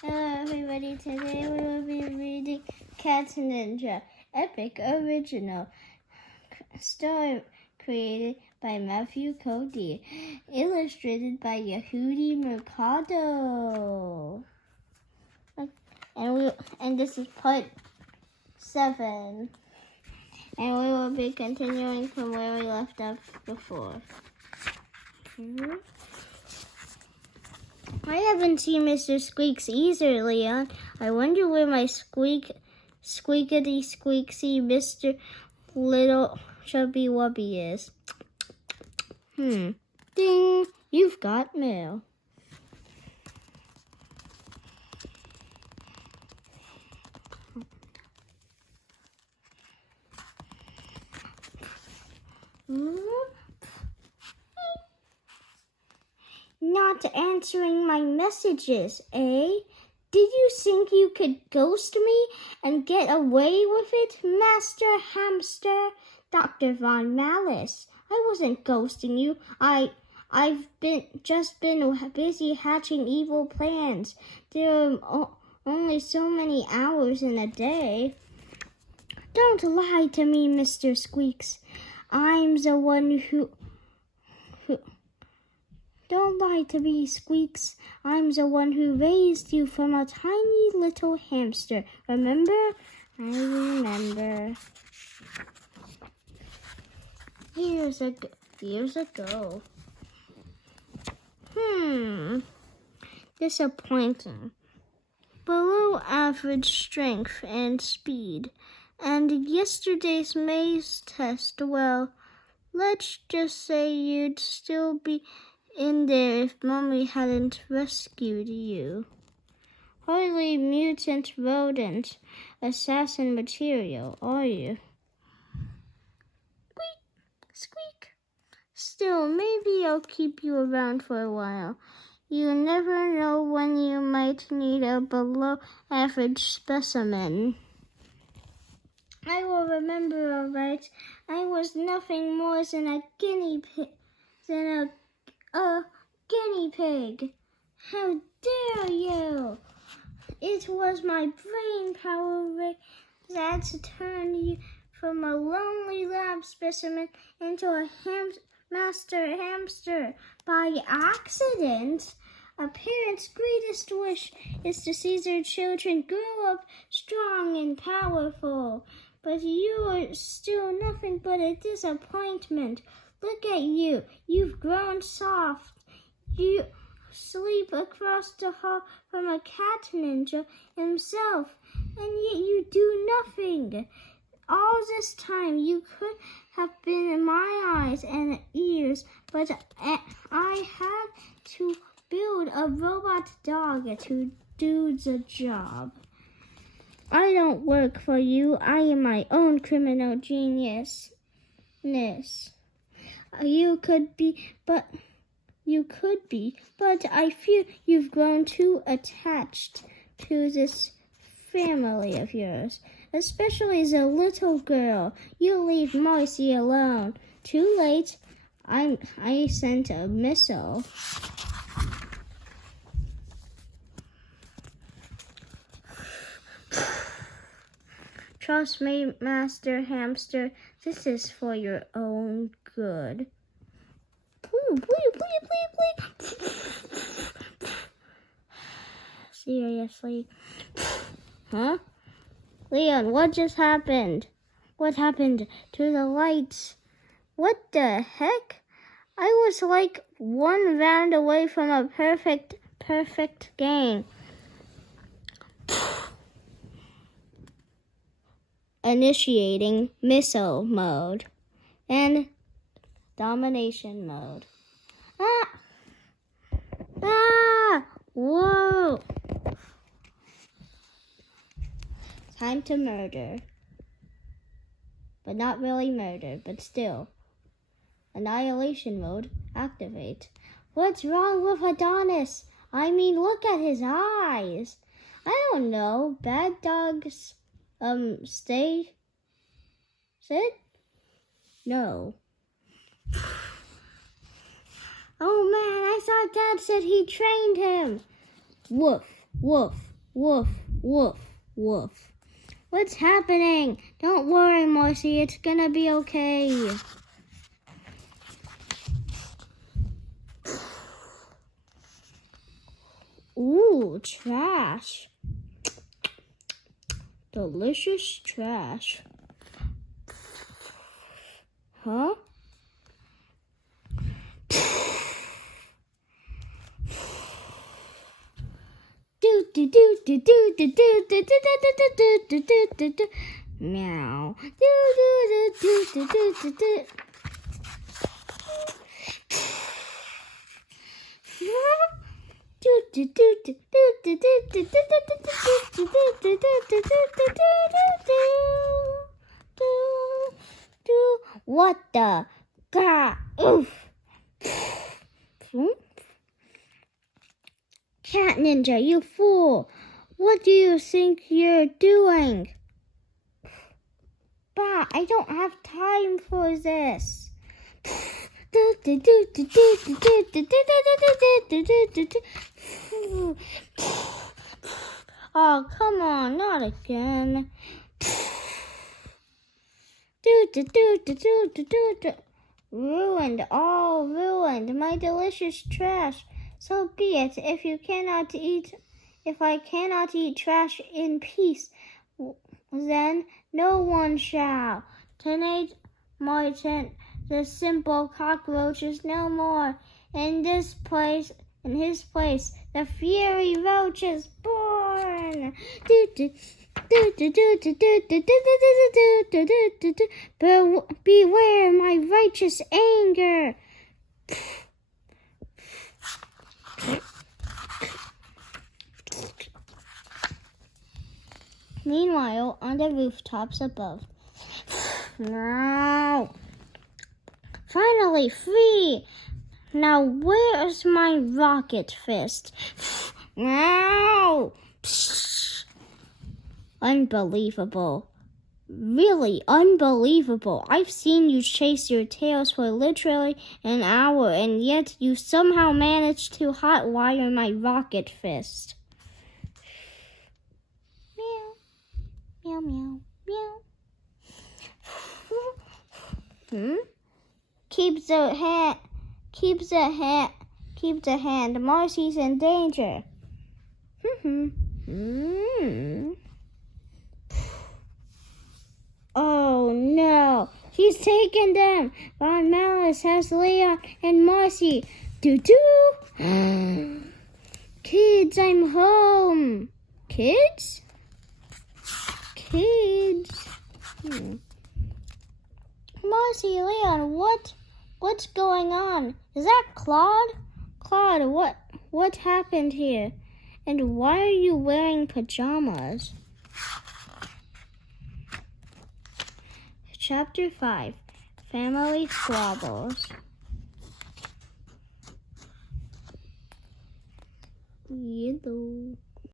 Hello everybody, today we will be reading Cat Ninja, epic original story created by Matthew Cody, illustrated by Yehudi Mercado. And this is part 7. And we will be continuing from where we left off before. I haven't seen Mr. Squeaks either, Leon. I wonder where my squeakity squeaksy Mr. Little Chubby Wubby is. Ding! You've got mail. Not answering my messages, eh? Did you think you could ghost me and get away with it, Master Hamster? Dr. Von Malice, I wasn't ghosting you. I've just been busy hatching evil plans. There are only so many hours in a day. Don't lie to me, Mr. Squeaks. I'm the one who... Don't lie to me, Squeaks. I'm the one who raised you from a tiny little hamster. Remember? I remember. Years ago. Disappointing. Below average strength and speed. And yesterday's maze test, well, let's just say you'd still be in there if Mommy hadn't rescued you. Hardly mutant rodent assassin material, are you? Squeak, squeak. Still, maybe I'll keep you around for a while. You never know when you might need a below average specimen. I will remember, all right. I was nothing more than a guinea pig. How dare you? It was my brain power that turned you from a lonely lab specimen into a master hamster by accident. A parent's greatest wish is to see their children grow up strong and powerful. But you are still nothing but a disappointment. Look at you. You've grown soft. You sleep across the hall from a cat ninja himself, and yet you do nothing. All this time you could have been in my eyes and ears, but I had to build a robot dog to do the job. I don't work for you. I am my own criminal genius. You could be, but I fear you've grown too attached to this family of yours, especially the little girl. You leave Marcy alone. Too late. I sent a missile. Trust me, Master Hamster, this is for your own good. Please. Seriously? Huh? Leon, what just happened? What happened to the lights? What the heck? I was like one round away from a perfect game. Initiating missile mode and domination mode. Whoa! Time to murder. But not really murder, but still. Annihilation mode activate. What's wrong with Adonis? I mean, look at his eyes. I don't know. Bad dogs sit? No. Oh man, I thought Dad said he trained him. Woof. woof, woof, woof, woof. What's happening? Don't worry, Marcy. It's gonna be okay. Ooh, trash. Delicious trash. Huh? Do do do do do do do do do do do do do do. Meow. Do do do do do do do. Do do do do do do do do do do do do do. What the? God! Oof! Cat Ninja, you fool! What do you think you're doing? Bah, I don't have time for this. Oh, come on, not again. Ruined, all ruined, my delicious trash. So be it. If I cannot eat trash in peace, then no one shall. Tonight, Martin, the simple cockroach is no more. In his place, the fiery roach is born. Beware my righteous anger. Meanwhile, on the rooftops above. No. Finally free. Now where's my rocket fist? No. Unbelievable. Really unbelievable. I've seen you chase your tails for literally an hour, and yet you somehow managed to hotwire my rocket fist. Meow, meow, meow. Keep the hand. Marcy's in danger. Oh no, he's taken them. Von Malice has Leon and Marcy. Doo-doo. Kids, I'm home. Kids? Marcy, Leon, what's going on? Is that Claude? Claude, what happened here? And why are you wearing pajamas? Chapter 5, Family Squabbles. Yellow.